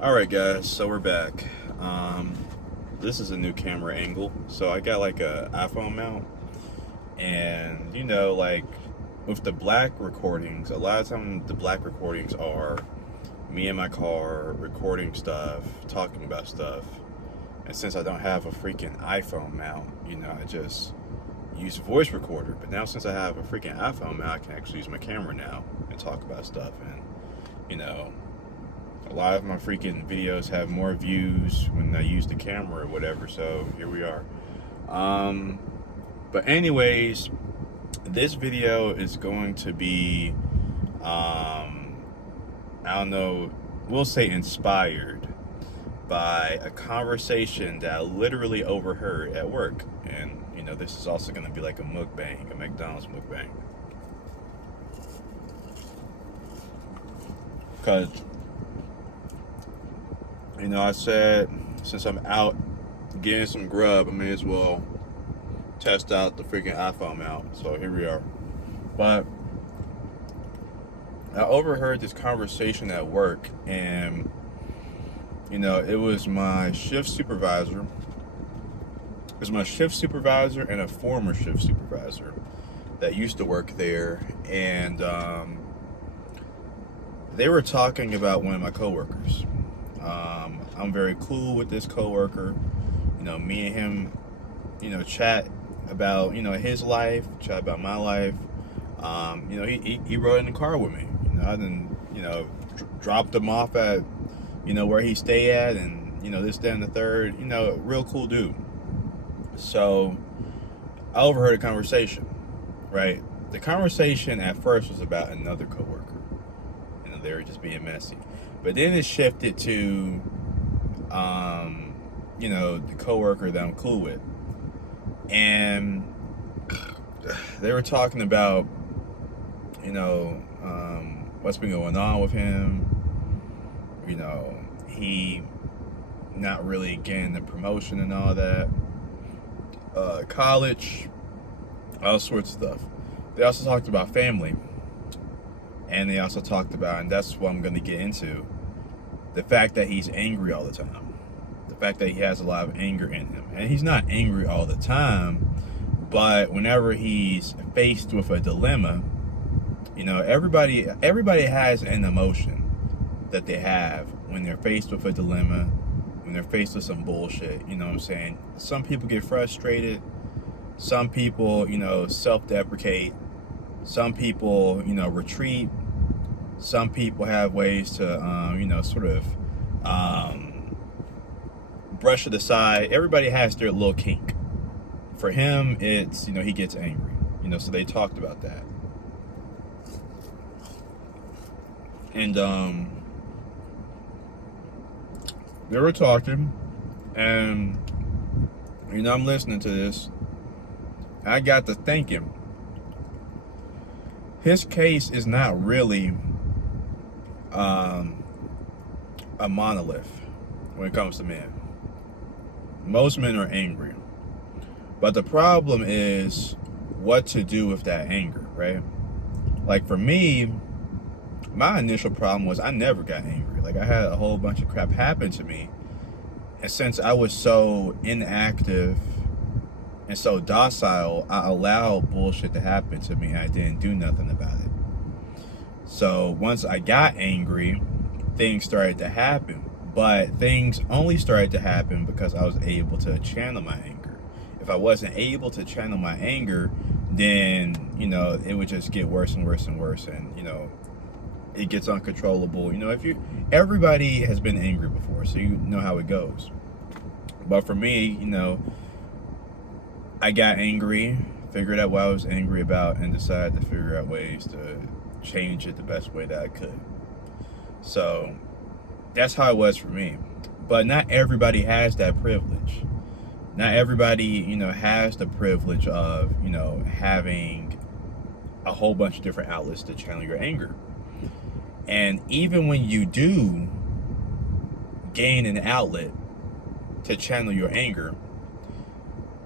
Alright guys, so we're back. This is a new camera angle. So I got like a iPhone mount, and like with the black recordings, a lot of times the black recordings are me in my car recording stuff, talking about stuff. And since I don't have a freaking iPhone mount, I just use voice recorder. But now since I have a freaking iPhone mount, I can actually use my camera now and talk about stuff. And you know, a lot of my freaking videos have more views when I use the camera or whatever, so here we are. But anyways, this video is going to be, I don't know, we'll say inspired by a conversation that I literally overheard at work. And, this is also going to be like a mukbang, a McDonald's mukbang. Because I said, since I'm out getting some grub, I may as well test out the freaking iPhone mount. So here we are. But I overheard this conversation at work, and it was my shift supervisor. It was my shift supervisor and a former shift supervisor that used to work there, and they were talking about one of my coworkers. I'm very cool with this coworker. Me and him, chat about his life, chat about my life. He rode in the car with me. I then dropped him off at where he stay at, and this, that, and the third. Real cool dude. So I overheard a conversation. Right, the conversation at first was about another coworker. They were just being messy. But then it shifted to, the coworker that I'm cool with. And they were talking about, what's been going on with him. He not really getting the promotion and all that. College, all sorts of stuff. They also talked about family. And they also talked about, and that's what I'm going to get into, the fact that he's angry all the time. The fact that he has a lot of anger in him. And he's not angry all the time, but whenever he's faced with a dilemma, everybody has an emotion that they have when they're faced with a dilemma, when they're faced with some bullshit. You know what I'm saying? Some people get frustrated. Some people, self-deprecate. Some people, retreat. Some people have ways to, sort of brush it aside. Everybody has their little kink. For him, it's, he gets angry. So they talked about that. And they were talking, and, I'm listening to this. I got to thinking, his case is not really a monolith when it comes to men. Most men are angry, but the problem is what to do with that anger, right? Like for me, my initial problem was I never got angry. Like I had a whole bunch of crap happen to me, and since I was so inactive and so docile, I allowed bullshit to happen to me, and I didn't do nothing about it. So once I got angry, things started to happen. But things only started to happen because I was able to channel my anger. If I wasn't able to channel my anger, then, it would just get worse and worse and worse. And, it gets uncontrollable. Everybody has been angry before, so you know how it goes. But for me, I got angry, figured out what I was angry about, and decided to figure out ways to change it the best way that I could. So that's how it was for me. But not everybody has that privilege. Not everybody, has the privilege of, having a whole bunch of different outlets to channel your anger. And even when you do gain an outlet to channel your anger,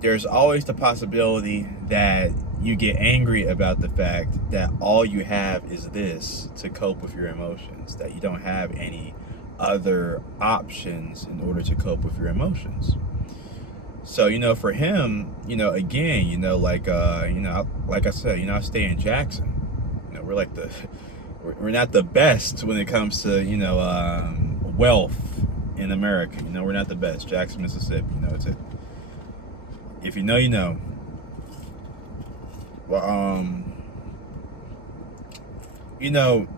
there's always the possibility that you get angry about the fact that all you have is this to cope with your emotions, that you don't have any other options in order to cope with your emotions. So, for him, again, like I said, I stay in Jackson. We're like we're not the best when it comes to, wealth in America. We're not the best. Jackson, Mississippi, if you know, you know. Well, you don't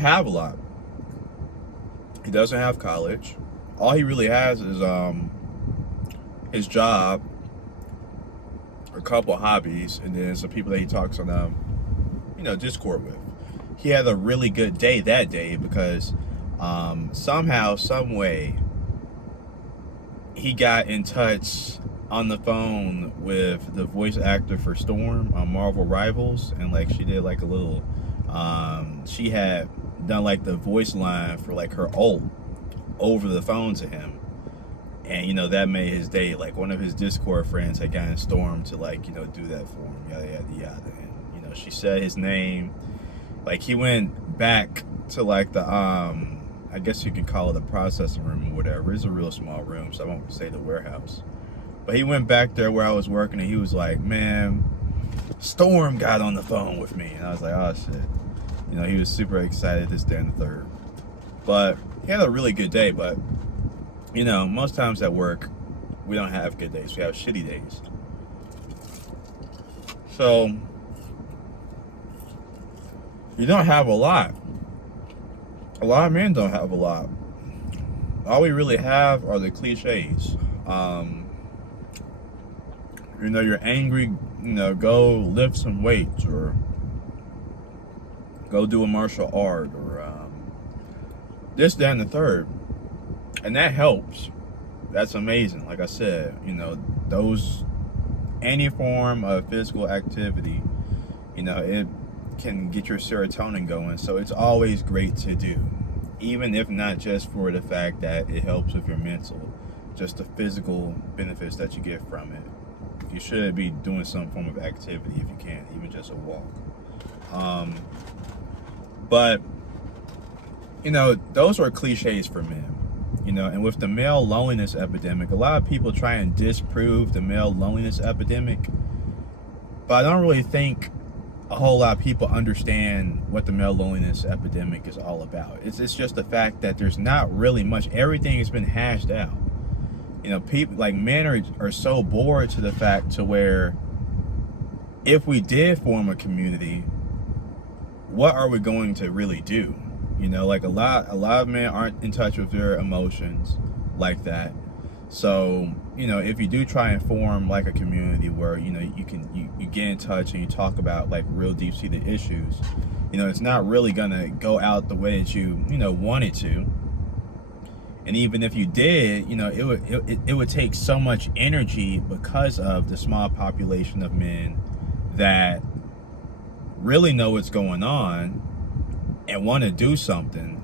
have a lot. He doesn't have college. All he really has is, his job, a couple hobbies, and then some people that he talks on, Discord with. He had a really good day that day because somehow, some way, he got in touch on the phone with the voice actor for Storm on Marvel Rivals, and like she did like a little, she had done like the voice line for like her ult over the phone to him. And, that made his day. Like, one of his Discord friends had gotten Storm to, like, do that for him. Yada, yada, yada. And, she said his name. Like, he went back to, like, the, I guess you could call it a processing room or whatever. It's a real small room, so I won't say the warehouse. But he went back there where I was working, and he was like, man, Storm got on the phone with me. And I was like, oh, shit. He was super excited this day and the third. But he had a really good day, but... most times at work, we don't have good days. We have shitty days. So, you don't have a lot. A lot of men don't have a lot. All we really have are the cliches. You're angry, go lift some weights, or go do a martial art, or this, that, and the third. And that helps. That's amazing. Like I said, any form of physical activity, it can get your serotonin going. So it's always great to do. Even if not just for the fact that it helps with your mental, just the physical benefits that you get from it. You should be doing some form of activity if you can, even just a walk. But, those are cliches for men. And with the male loneliness epidemic, a lot of people try and disprove the male loneliness epidemic, but I don't really think a whole lot of people understand what the male loneliness epidemic is all about. It's just the fact that there's not really much. Everything has been hashed out. People, like, men are so bored to the fact to where if we did form a community, what are we going to really do? Like a lot of men aren't in touch with their emotions like that. So, if you do try and form like a community where, you get in touch and you talk about like real deep seated issues, it's not really gonna go out the way that you want it to. And even if you did, it would take so much energy because of the small population of men that really know what's going on and want to do something,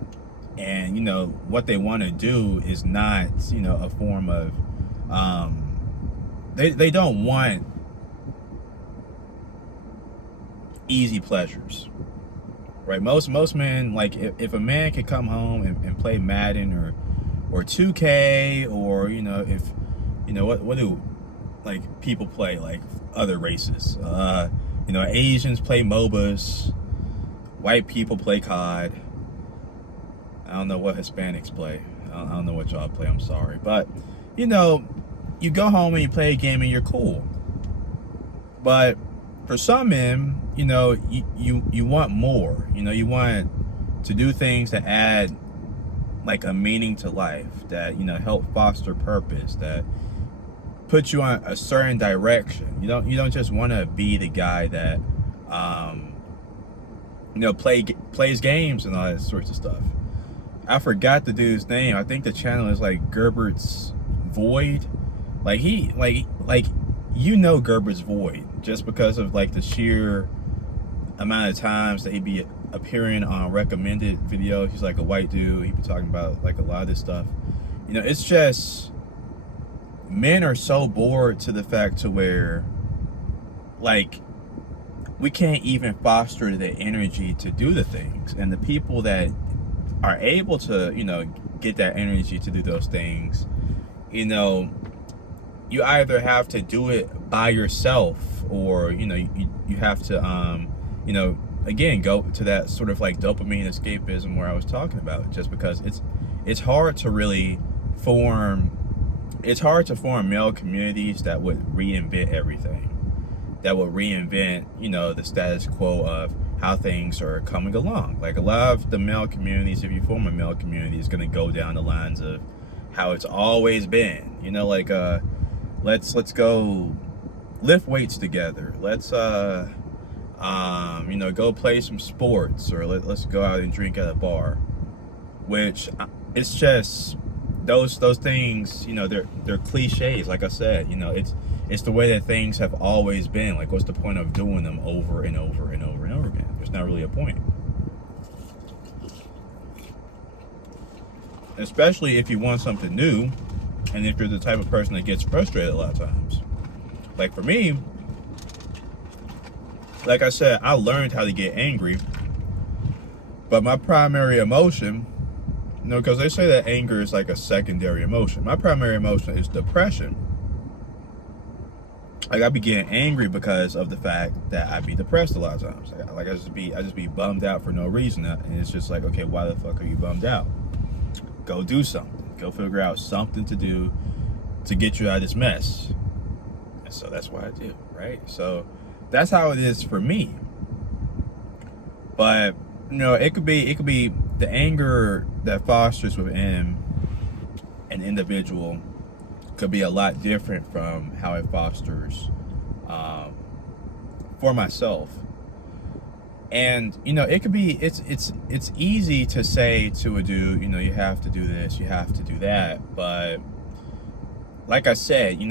and what they want to do is not a form of they don't want easy pleasures, right? Most men, like, if a man can come home and play Madden or 2K, or if what do like people play, like other races, Asians play MOBAs, white people play COD. I don't know what Hispanics play. I don't know what y'all play. I'm sorry. But, you go home and you play a game and you're cool. But for some men, you want more. You want to do things that add like a meaning to life, that, help foster purpose, that put you on a certain direction. You don't just want to be the guy that, plays games and all that sorts of stuff. I forgot the dude's name. I think the channel is like Gerbert's Void. Like Gerbert's Void just because of like the sheer amount of times that he'd be appearing on recommended videos. He's like a white dude. He'd be talking about like a lot of this stuff. It's just, men are so bored to the fact to where, like, we can't even foster the energy to do the things. And the people that are able to, get that energy to do those things, you either have to do it by yourself, or you have to again go to that sort of like dopamine escapism where I was talking about, just because it's hard to really form male communities that would reinvent everything, that would reinvent the status quo of how things are coming along. Like, a lot of the male communities, if you form a male community, is going to go down the lines of how it's always been. Like, let's go lift weights together. Let's go play some sports, or let's go out and drink at a bar. Which, it's just those things. They're cliches. Like I said, it's the way that things have always been. Like, what's the point of doing them over and over and over and over again? There's not really a point. Especially if you want something new, and if you're the type of person that gets frustrated a lot of times. Like, for me, like I said, I learned how to get angry, but my primary emotion, because they say that anger is like a secondary emotion. My primary emotion is depression. Like, I be getting angry because of the fact that I be depressed a lot of times. Like, I just be bummed out for no reason, and it's just like, okay, why the fuck are you bummed out? Go do something. Go figure out something to do to get you out of this mess. And so that's what I do, right? So that's how it is for me. But it could be the anger that fosters within an individual could be a lot different from how it fosters for myself. And it could be, it's easy to say to a dude, you have to do this, you have to do that, but like I said, you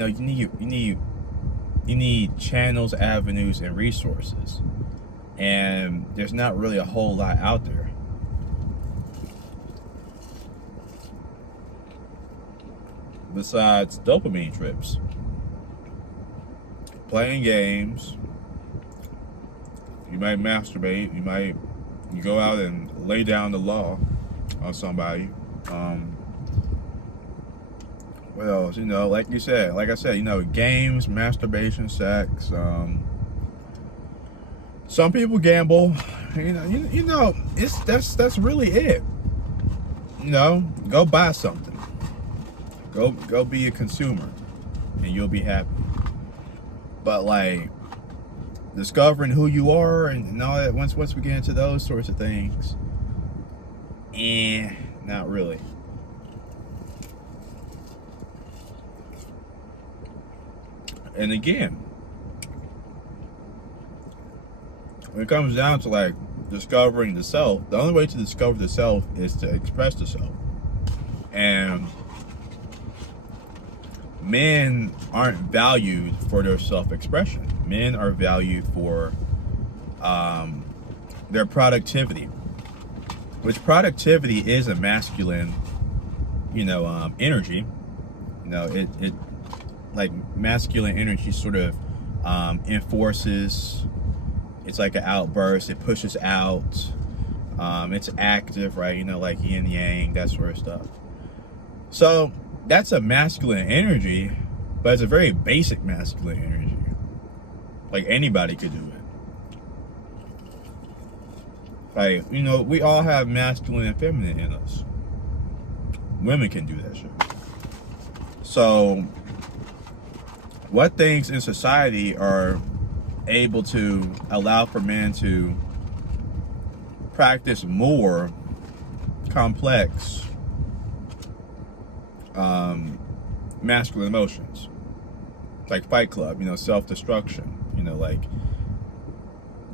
need channels, avenues, and resources, and there's not really a whole lot out there. Besides dopamine trips, playing games, you might masturbate, you go out and lay down the law on somebody. What else? Like I said, games, masturbation, sex. Some people gamble. That's really it. Go buy something. Go be a consumer, and you'll be happy. But like, discovering who you are and all that, once we get into those sorts of things, not really. And again, when it comes down to like discovering the self, the only way to discover the self is to express the self. And men aren't valued for their self-expression. Men are valued for their productivity, which productivity is a masculine, energy. It like masculine energy sort of enforces. It's like an outburst. It pushes out. It's active, right? Like yin yang, that sort of stuff. So that's a masculine energy, but it's a very basic masculine energy. Like, anybody could do it. Like, we all have masculine and feminine in us. Women can do that shit. So, what things in society are able to allow for men to practice more complex masculine emotions, like Fight Club, self-destruction, like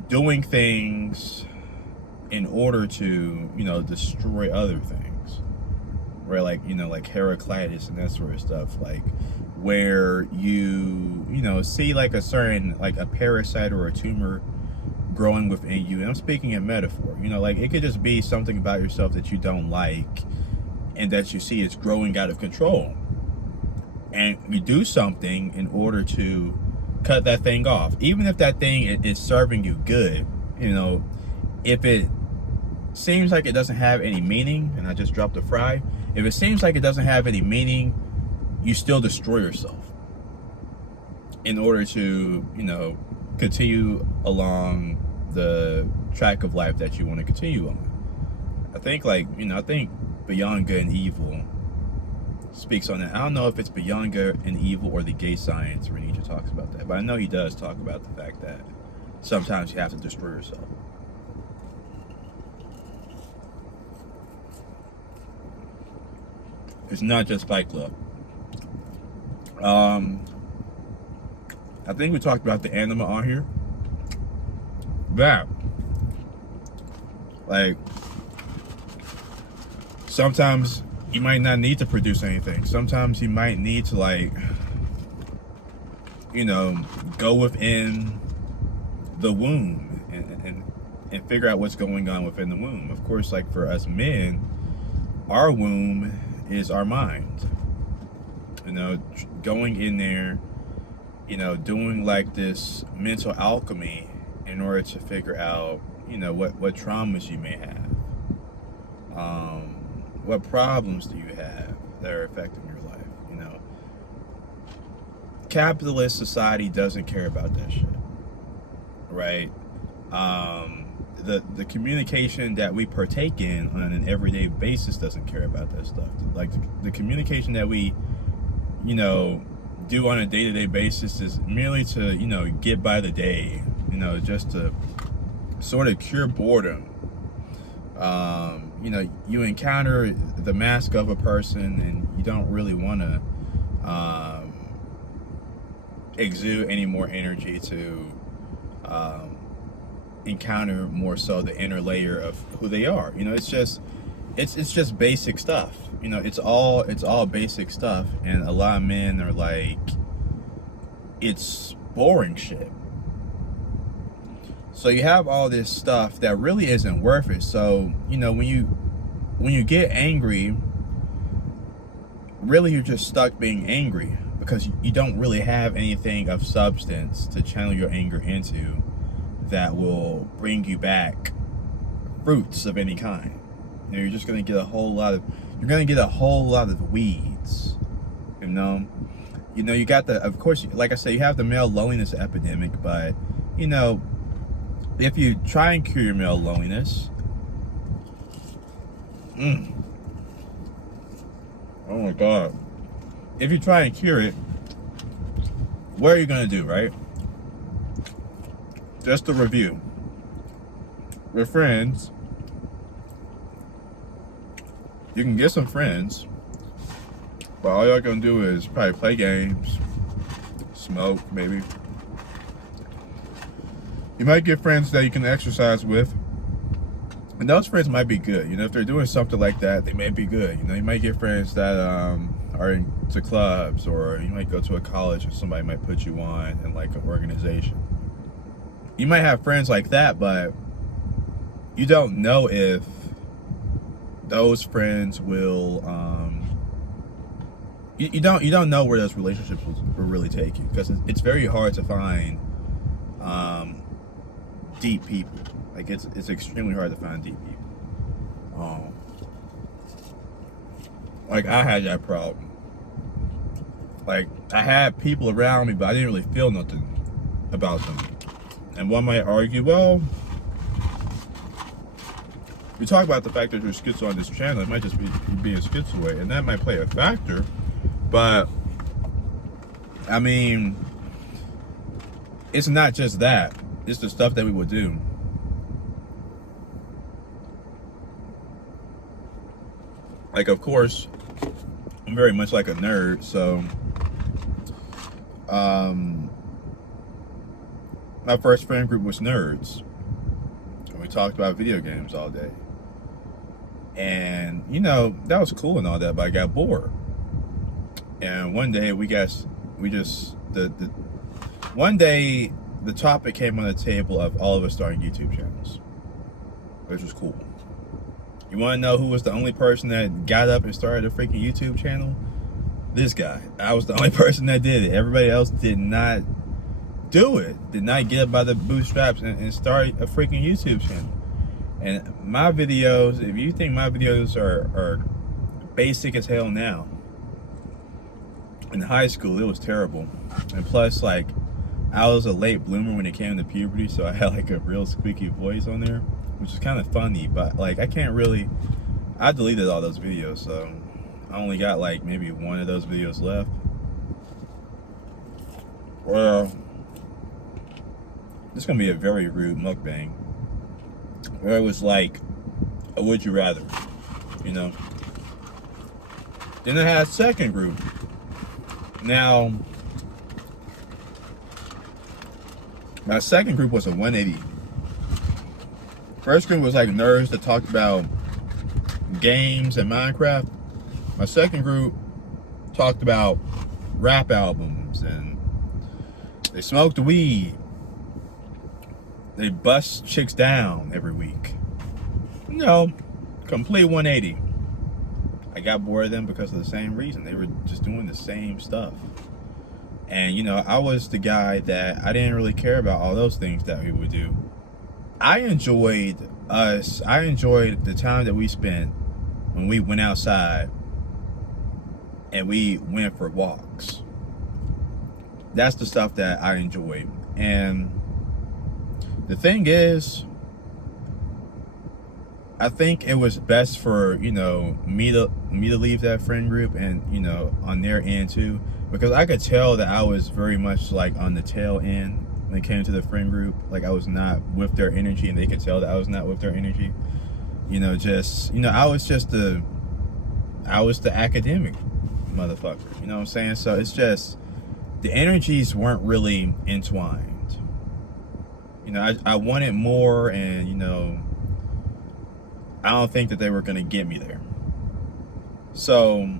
doing things in order to, destroy other things, where like, like Heraclitus and that sort of stuff, like where you see like a certain, like a parasite or a tumor growing within you. And I'm speaking in metaphor, like it could just be something about yourself that you don't like, and that you see it's growing out of control, and you do something in order to cut that thing off, even if that thing is serving you good. If it seems like it doesn't have any meaning, and I just dropped a fry. If it seems like it doesn't have any meaning, you still destroy yourself in order to, continue along the track of life that you want to continue on. I think Beyond Good and Evil speaks on that. I don't know if it's Beyond Good and Evil or the Gay Science where Nietzsche talks about that, but I know he does talk about the fact that sometimes you have to destroy yourself. It's not just Fight Club. I think we talked about the anima on here. That, like, sometimes you might not need to produce anything. Sometimes you might need to, like, go within the womb and figure out what's going on within the womb. Of course, like for us men, our womb is our mind. Going in there, doing like this mental alchemy in order to figure out, what traumas you may have. What problems do you have that are affecting your life? Capitalist society doesn't care about that shit, right? The communication that we partake in on an everyday basis doesn't care about that stuff. Like the communication that we, do on a day-to-day basis is merely to, get by the day, just to sort of cure boredom. You encounter the mask of a person and you don't really want to exude any more energy to encounter more so the inner layer of who they are. It's just basic stuff. It's all basic stuff, and a lot of men are like, it's boring shit. So you have all this stuff that really isn't worth it. So, when you get angry, really you're just stuck being angry because you don't really have anything of substance to channel your anger into that will bring you back fruits of any kind. You're just going to get a whole lot of weeds, you got of course, like I said, you have the male loneliness epidemic, but, if you try and cure your male loneliness, oh my God, if you try and cure it, what are you going to do, right? Just a review. With friends, you can get some friends, but all y'all gonna do is probably play games, smoke, maybe. You might get friends that you can exercise with, and those friends might be good. If they're doing something like that, they may be good. You might get friends that are into clubs, or you might go to a college and somebody might put you on in like an organization. You might have friends like that, but you don't know if those friends will you don't know where those relationships will really take you, because it's very hard to find deep people. Like it's extremely hard to find deep people. Like I had that problem. Like I had people around me, but I didn't really feel nothing about them. And one might argue, well, we talk about the fact that you're schizo on this channel, it might just be being schizoid, and that might play a factor, but I mean, it's not just that, it's the stuff that we would do. Like, of course, I'm very much like a nerd, so my first friend group was nerds, and we talked about video games all day. And that was cool and all that, but I got bored. And one day one day the topic came on the table of all of us starting YouTube channels, which was cool. You want to know who was the only person that got up and started a freaking YouTube channel? This guy. I was the only person that did it. Everybody else did not do it. Did not get up by the bootstraps and start a freaking YouTube channel. And my videos, if you think my videos are basic as hell now, in high school it was terrible. And plus, like, I was a late bloomer when it came to puberty, so I had like a real squeaky voice on there, which is kind of funny, but like I deleted all those videos, so I only got like maybe one of those videos left. Well, this is gonna be a very rude mukbang, where it was like a would you rather, you know. Then I had a second group. Now, my second group was a 180. First group was like nerds that talked about games and Minecraft. My second group talked about rap albums, and they smoked weed. They bust chicks down every week. You know, complete 180. I got bored of them because of the same reason. They were just doing the same stuff. And, you know, I was the guy that I didn't really care about all those things that we would do. I enjoyed the time that we spent when we went outside and we went for walks. That's the stuff that I enjoyed. And the thing is, I think it was best for, you know, me to leave that friend group, and, you know, on their end too, because I could tell that I was very much like on the tail end when it came to the friend group. Like, I was not with their energy, and they could tell that I was not with their energy. You know, just, you know, I was the academic motherfucker, you know what I'm saying? So it's just, the energies weren't really entwined. You know, I wanted more, and, you know, I don't think that they were gonna get me there. So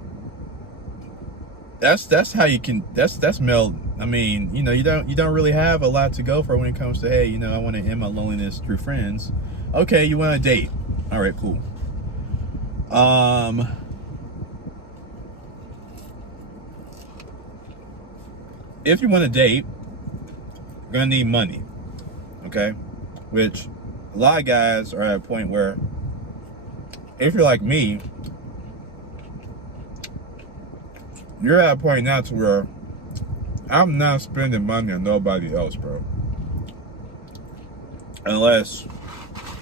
that's how you can, that's male. I mean, you know, you don't really have a lot to go for when it comes to, hey, you know, I want to end my loneliness through friends. Okay, you want a date? All right, cool. If you want a date, you're gonna need money. Okay, which a lot of guys are at a point where, if you're like me, you're at a point now to where I'm not spending money on nobody else, bro. Unless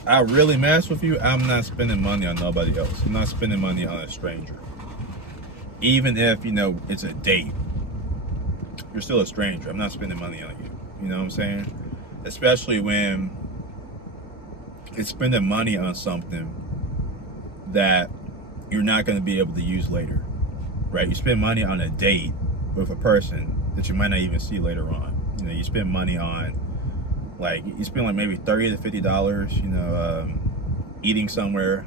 I really mess with you, I'm not spending money on nobody else. I'm not spending money on a stranger. Even if, you know, it's a date, you're still a stranger. I'm not spending money on you. You know what I'm saying? Especially when it's spending money on something that you're not going to be able to use later, right? You spend money on a date with a person that you might not even see later on. You know, you spend money on, like, you spend like maybe $30 to $50, you know, eating somewhere,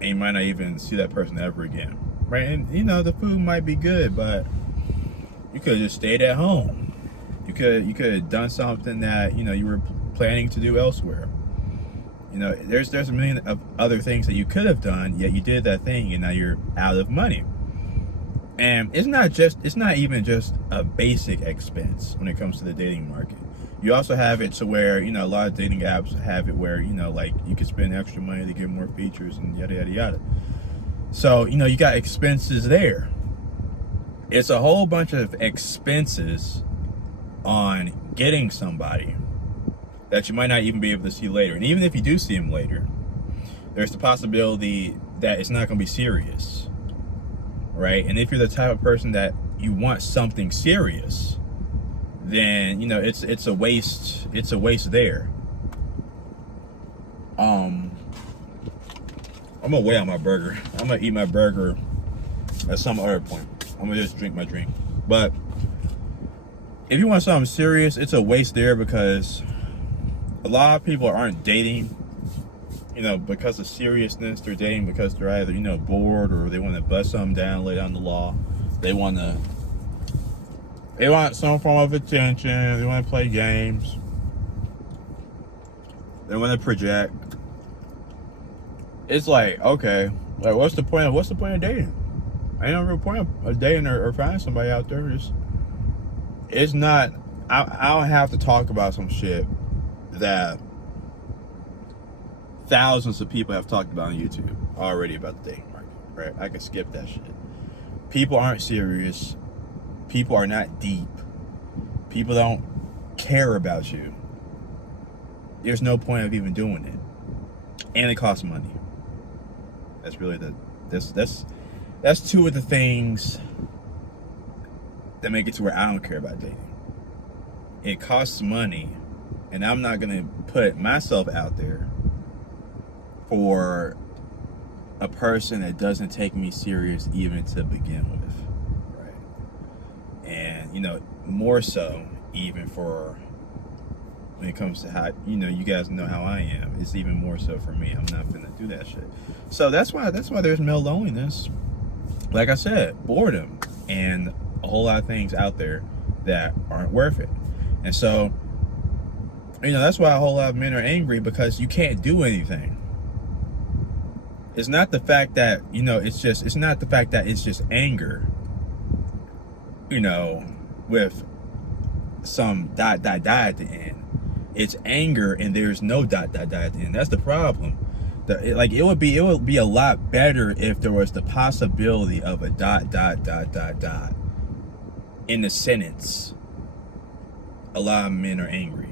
and you might not even see that person ever again, right? And, you know, the food might be good, but you could have just stayed at home. You could have done something that, you know, you were planning to do elsewhere. You know, there's a million of other things that you could have done, yet you did that thing, and now you're out of money. And it's not even just a basic expense when it comes to the dating market. You also have it to where, you know, a lot of dating apps have it where, you know, like, you can spend extra money to get more features and yada yada yada. So, you know, you got expenses there. It's a whole bunch of expenses on getting somebody that you might not even be able to see later. And even if you do see him later, there's the possibility that it's not going to be serious, right? And if you're the type of person that you want something serious, then, you know, it's a waste. It's a waste there. I'm gonna weigh out my burger. I'm gonna eat my burger at some other point. I'm gonna just drink my drink. But if you want something serious, it's a waste there, because a lot of people aren't dating, you know, because of seriousness. They're dating because they're either, you know, bored, or they want to bust something down, lay down the law. They want some form of attention. They want to play games. They want to project. It's like, okay, like, what's the point of dating? Ain't no real point of dating or finding somebody out there. It's not. I don't have to talk about some shit that thousands of people have talked about on YouTube already about the dating market, right? I can skip that shit. People aren't serious. People are not deep. People don't care about you. There's no point of even doing it. And it costs money. That's really that's two of the things that make it to where I don't care about dating. It costs money, and I'm not gonna put myself out there for a person that doesn't take me serious even to begin with, right? And more so even for when it comes to how you guys know how I am. It's even more so for me. I'm not gonna do that shit. So that's why there's male loneliness. Like I said, boredom, and a whole lot of things out there that aren't worth it. And so, that's why a whole lot of men are angry, because you can't do anything. It's not the fact that, it's not the fact that it's just anger, with some ... at the end. It's anger and there's no ... at the end. That's the problem. It would be a lot better if there was the possibility of a ... in the sentence. A lot of men are angry.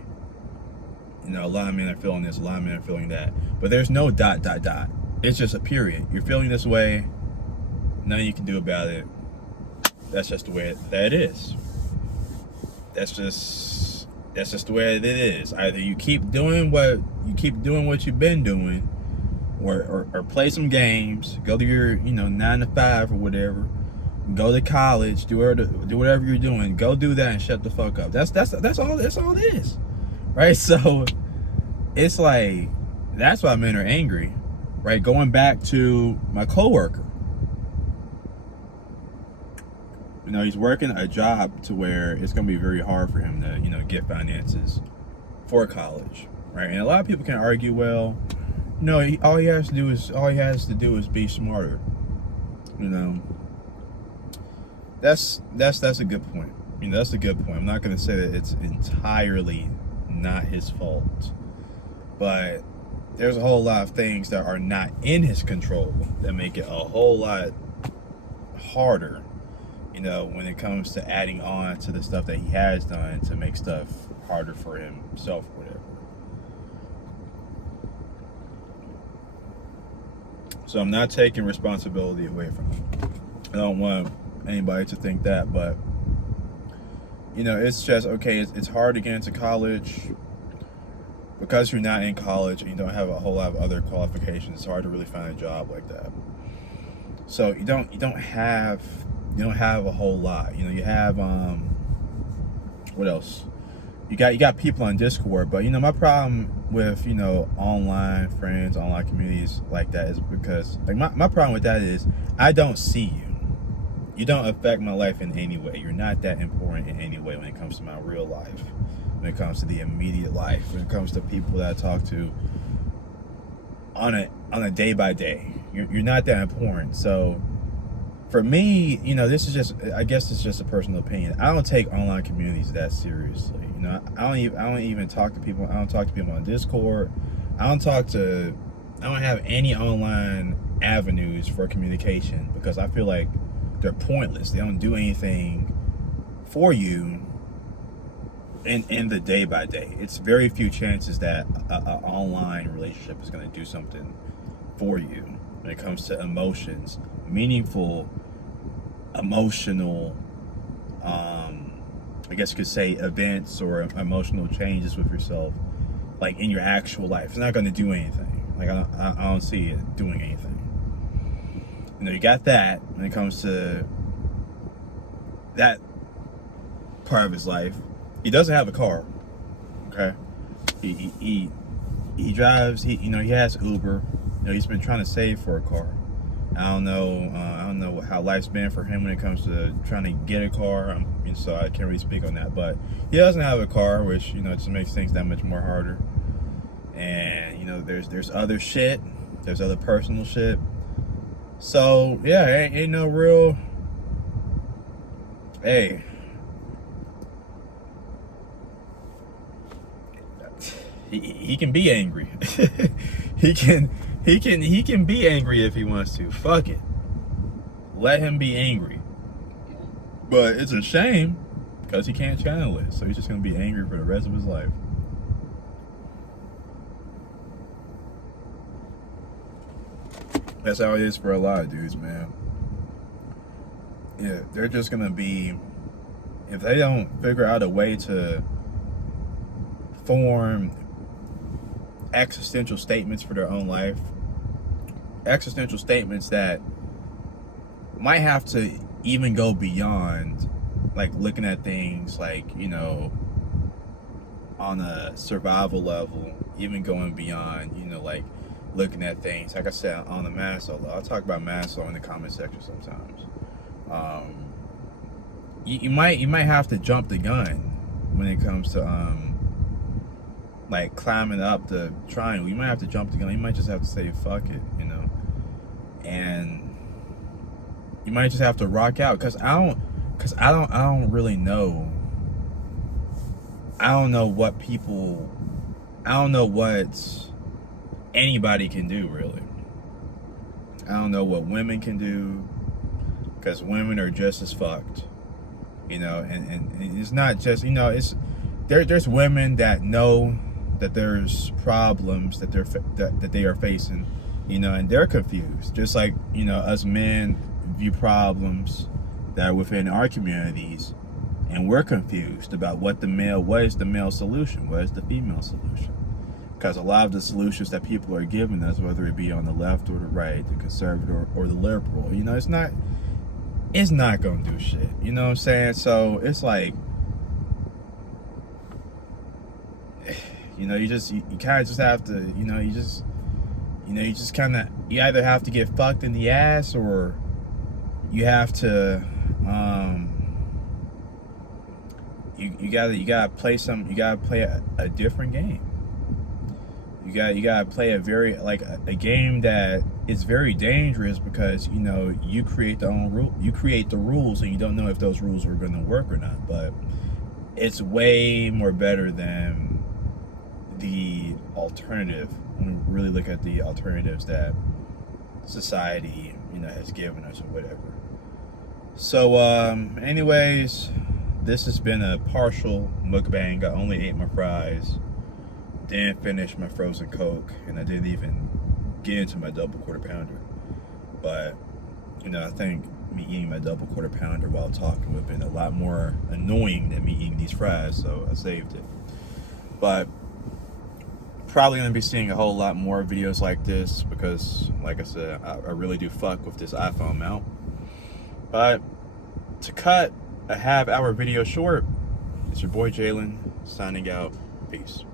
A lot of men are feeling this, a lot of men are feeling that. But there's no ... It's just a period. You're feeling this way, nothing you can do about it. That's just the way that it is. That's just the way it is. Either you keep doing what you've been doing, or play some games, go to your 9 to 5 or whatever, go to college, do whatever you're doing, go do that and shut the fuck up. That's all it is, right? So it's like, that's why men are angry, right? Going back to my coworker, he's working a job to where it's going to be very hard for him to get finances for college, right? And a lot of people can argue, well, all he has to do is be smarter. That's a good point. That's a good point. I'm not going to say that it's entirely not his fault, but there's a whole lot of things that are not in his control that make it a whole lot harder, when it comes to adding on to the stuff that he has done to make stuff harder for himself or whatever. So I'm not taking responsibility away from him. I don't want anybody to think that, but it's just, okay, it's hard to get into college because you're not in college and you don't have a whole lot of other qualifications. It's hard to really find a job like that. So you don't have a whole lot. You have what else? You got people on Discord, but my problem with online friends, online communities like that is because, like, my problem with that is I don't see you. You don't affect my life in any way. You're not that important in any way when it comes to my real life, when it comes to the immediate life, when it comes to people that I talk to on a day by day. You're not that important. So for me, this is just, I guess it's just a personal opinion. I don't take online communities that seriously. I don't even talk to people. I don't talk to people on Discord. I don't have any online avenues for communication because I feel like they're pointless. They don't do anything for you in the day by day. It's very few chances that an online relationship is going to do something for you when it comes to emotions, meaningful, emotional, I guess you could say events or emotional changes with yourself, like in your actual life. It's not going to do anything. Like I don't see it doing anything. You got that when it comes to that part of his life. He doesn't have a car. Okay, he drives. He has Uber. He's been trying to save for a car. I don't know how life's been for him when it comes to trying to get a car. So I can't really speak on that. But he doesn't have a car, which just makes things that much more harder. And there's other shit. There's other personal shit. So yeah, ain't no real. Hey, he can be angry. He can be angry if he wants to. Fuck it. Let him be angry. But it's a shame because he can't channel it. So he's just gonna be angry for the rest of his life. That's how it is for a lot of dudes, man. Yeah, they're just gonna be, if they don't figure out a way to form existential statements for their own life, existential statements that might have to even go beyond like looking at things like, you know, on a survival level, even going beyond, you know, like looking at things, like I said, on the Maslow. I'll talk about Maslow in the comment section sometimes. You might have to jump the gun when it comes to like climbing up the triangle. You might have to jump the gun. You might just have to say fuck it, you know, and you might just have to rock out. Cause I don't really know. I don't know what anybody can do, really. I don't know what women can do, because women are just as fucked, you know. And it's not just, you know, it's there's women that know that there's problems that they are facing, you know, and they're confused, just like, you know, us men view problems that are within our communities, and we're confused about what is the male solution, what is the female solution. Because a lot of the solutions that people are giving us, whether it be on the left or the right, the conservative or the liberal, you know, it's not gonna do shit. You know what I'm saying? So it's like, you know, you kind of just have to, you know, you just kind of, you either have to get fucked in the ass, or you have to, you gotta play a different game. You gotta play a game that is very dangerous, because, you know, you create the rules, and you don't know if those rules are gonna work or not. But it's way more better than the alternative, when we really look at the alternatives that society, you know, has given us or whatever. So anyways, this has been a partial mukbang. I only ate my fries, didn't finish my frozen Coke, and I didn't even get into my double quarter pounder. But, you know, I think me eating my double quarter pounder while talking would have been a lot more annoying than me eating these fries, so I saved it. But probably gonna be seeing a whole lot more videos like this, because, like I said, I really do fuck with this iPhone mount. But to cut a half-hour video short, it's your boy Jalen signing out. Peace.